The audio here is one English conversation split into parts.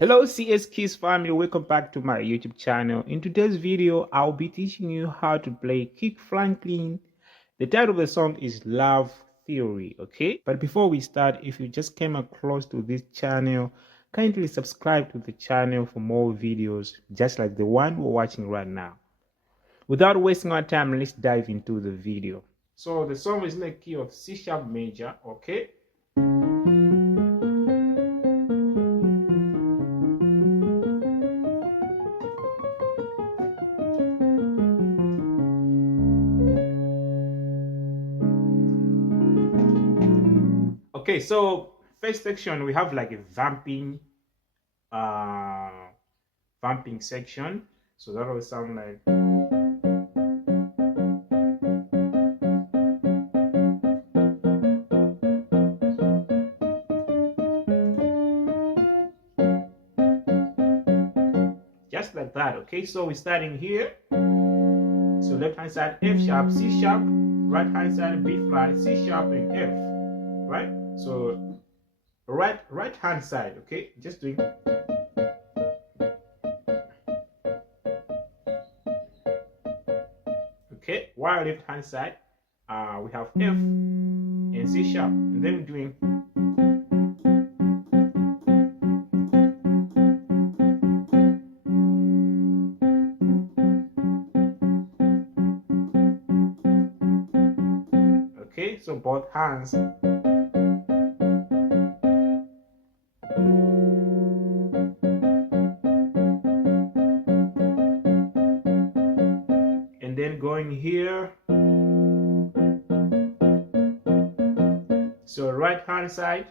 Hello CS Keys family, welcome back to my YouTube channel. In today's video, I'll be teaching you how to play Kirk Franklin. The title of the song is Love Theory, okay? But before we start, if you just came across to this channel, kindly subscribe to the channel for more videos just like the one we're watching right now. Without wasting our time, let's dive into the video. So the song is in the key of C sharp major, okay? Okay, so first section we have like a vamping section. So that will sound like just like that. Okay, so we're starting here. So left hand side F sharp, C sharp, right hand side B flat, C sharp and F. Right? So right hand side, okay, just doing okay, while left hand side we have F and C sharp, and then doing okay, so both hands. And then going here. So right hand side,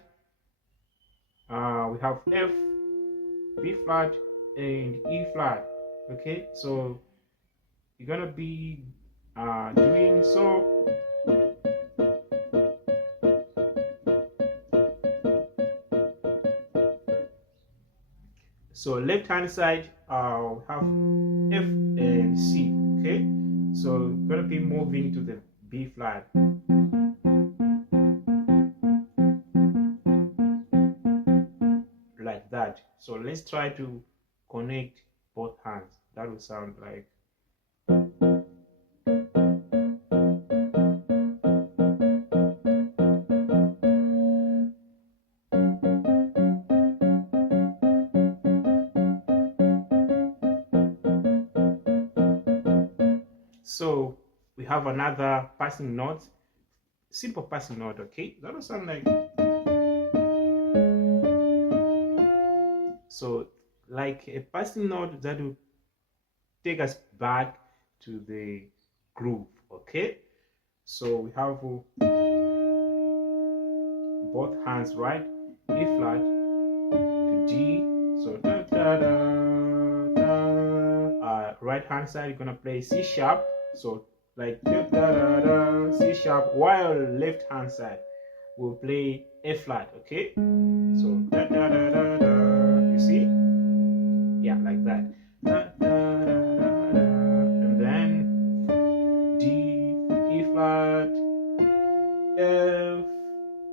we have F, B flat, and E flat. Okay, so you're gonna be doing so. So left hand side, we have F and C. Okay, so gonna be moving to the B flat. Like that. So let's try to connect both hands. That will sound like so we have another passing note, simple passing note, okay? That will sound like so, like a passing note that will take us back to the groove, okay? So we have both hands, right? E flat to D. So da, da, da, da. Right hand side, you're gonna play C sharp. So like da, da, da, da, C sharp. While left hand side will play F flat, okay? So da, da, da, da, da. You see? Yeah, like that. Da, da, da, da, da. And then D, E flat, F.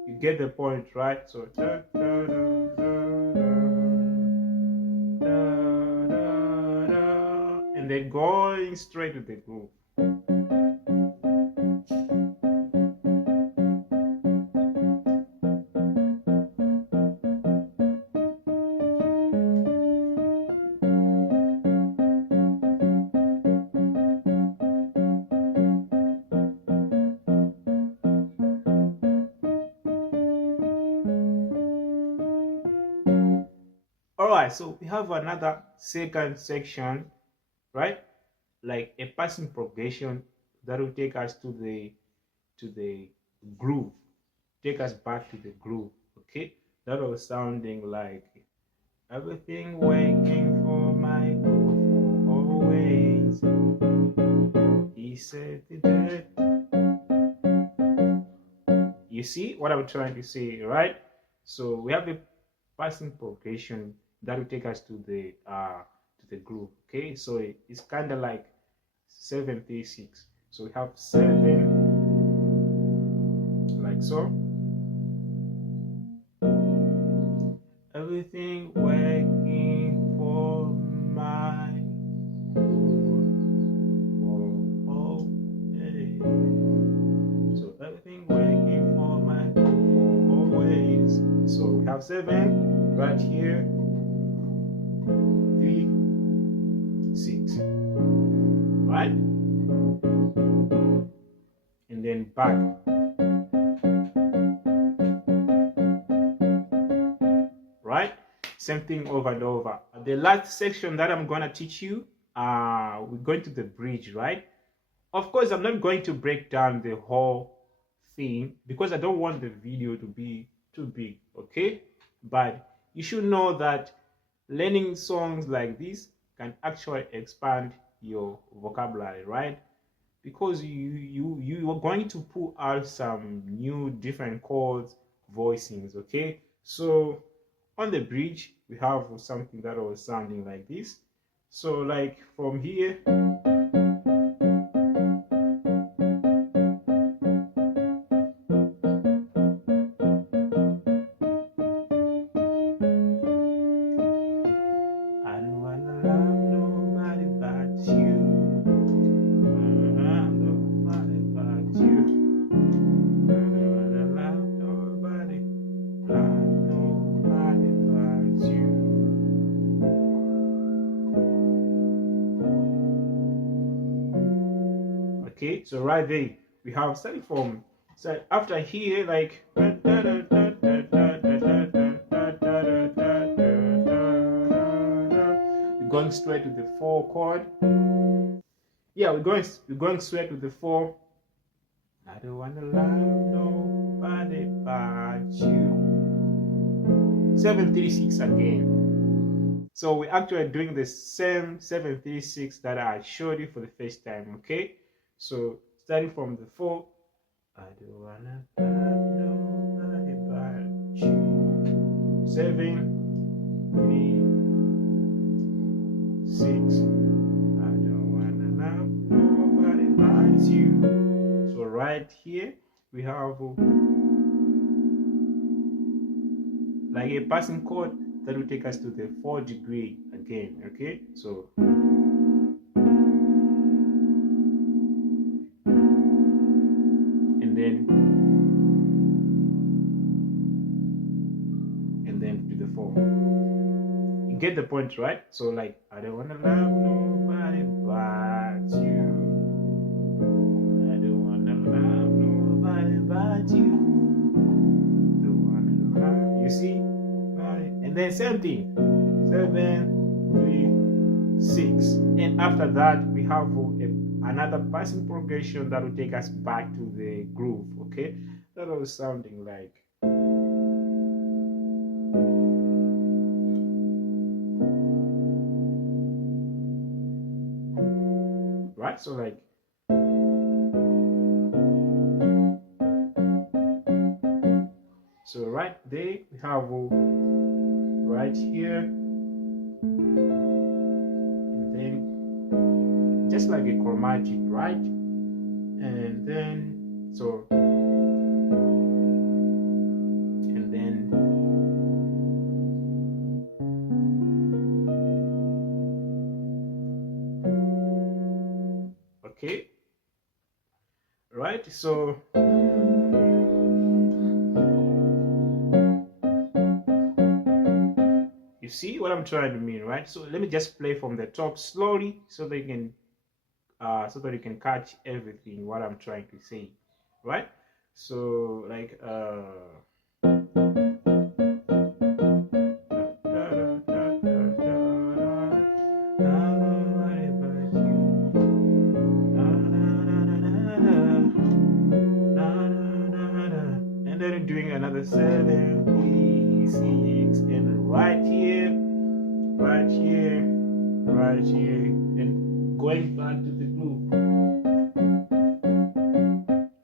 You get the point, right? So da, da, da, da, da, da, da, and then going straight to the groove. Alright, so we have another second section, right? Like a passing progression that will take us to the groove, take us back to the groove, okay? That was sounding like everything working for my good always. He said that. You see what I'm trying to say, right? So we have a passing progression that will take us to the groove, okay? So it's kind of like 7-3-6. So we have 7 like so. Everything working have 7 right here, 3, 6, right? And then back. Right? Same thing over and over. The last section that I'm gonna teach you, we're going to the bridge, right? Of course, I'm not going to break down the whole thing because I don't want the video to be too big, okay? But you should know that learning songs like this can actually expand your vocabulary, right? Because you are going to pull out some new different chords, voicings, okay? So on the bridge, we have something that was sounding like this. So like from here, I don't wanna love nobody but you. Nobody but you. I don't wanna love nobody but you. Okay, so right there we have starting from, so after here, like we're going straight to the 4 chord. Yeah, we're going straight to the 4. I don't wanna love nobody but you. 736 again. So we're actually doing the same 736 that I showed you for the first time, okay? So starting from the 4, I don't wanna love nobody but you. 7, 3, 6. I don't wanna love nobody but you. So right here we have like a passing chord that will take us to the 4 degree again, okay? So and then to the 4. You get the point, right? So like I don't wanna love nobody but you. I don't wanna love nobody but you. Don't wanna love, you see? And then same thing, 7, 3, 6, and after that we have another passing progression that will take us back to the groove, okay? That was sounding like, right? So like, so right there we have right here, and then just like a chromatic, right? And then so, and then okay, right? So you see what I'm trying to mean, right? So let me just play from the top slowly so that you can catch everything what I'm trying to say, right? So like and then doing another 7, 3, 6, and right here, and going back to the groove,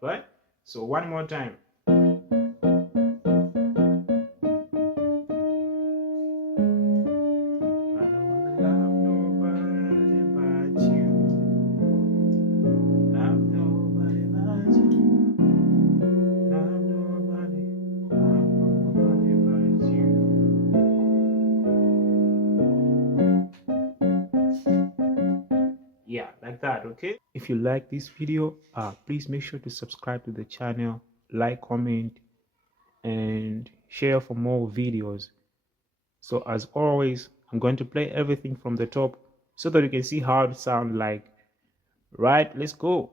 right? So one more time. Yeah, like that, okay? If you like this video, please make sure to subscribe to the channel, like, comment, and share for more videos. So as always, I'm going to play everything from the top so that you can see how it sounds like. Right, let's go.